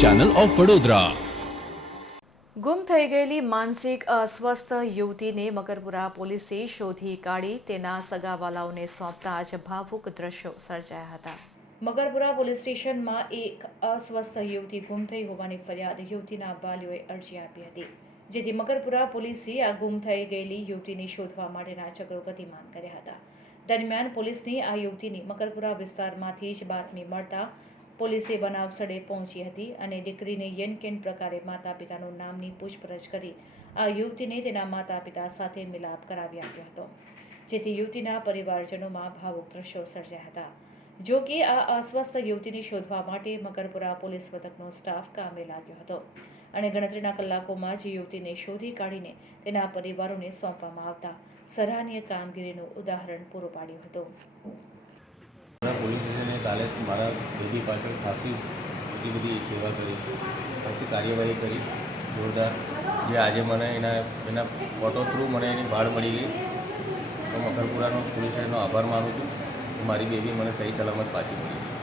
Channel of Vadodara ગુમ થઈ ગયેલી માનસિક અસ્વસ્થ યુવતીને મકરપુરા પોલીસે શોધી કાઢી તેના સગાવાલાઓને સોંપતા જ ભાવુક દ્રશ્યો સર્જાયા હતા. મકરપુરા પોલીસ સ્ટેશનમાં એક અસ્વસ્થ યુવતી ગુમ થઈ હોવાની ફરિયાદ યુવતીના વાલીઓએ અરજી આપી હતી. જેથી મકરપુરા પોલીસે આ ગુમ થઈ ગયેલી યુવતીને શોધવા માટેના ચક્રો ગતિમાન કર્યા હતા. દરમિયાન પોલીસની આ યુવતીની મકરપુરા વિસ્તારમાંથી જ બાતમી મળતા પોલીસે બનાવ સ્થળે પહોંચી હતી અને દીકરીને યનકેન પ્રકારે માતા પિતાનું નામની પૂછપરછ કરી આ યુવતીને તેના માતા પિતા સાથે મિલાપ કરાવી આપ્યો હતો, જેથી યુવતીના પરિવારજનોમાં ભાવુક દ્રશ્યો સર્જાયા હતા. જો કે આ અસ્વસ્થ યુવતીને શોધવા માટે મકરપુરા પોલીસ મથકનો સ્ટાફ કામે લાગ્યો હતો અને ગણતરીના કલાકોમાં જ યુવતીને શોધી કાઢીને તેના પરિવારોને સોંપવામાં આવતા સરાહનીય કામગીરીનું ઉદાહરણ પૂરું પાડ્યું હતું. કાલે મારા બેબી પાછળ ખાસી એટલી બધી સેવા કરી ખાસી કાર્યવાહી કરી. જોરદાર. જે આજે મને એના એના ફોટો થ્રુ મને એની ભાળ મળી ગઈ. તો મકરપુરાનો પોલીસ સ્ટેશનનો આભાર માનું છું મારી બેબી મને સહી સલામત પાછી મળી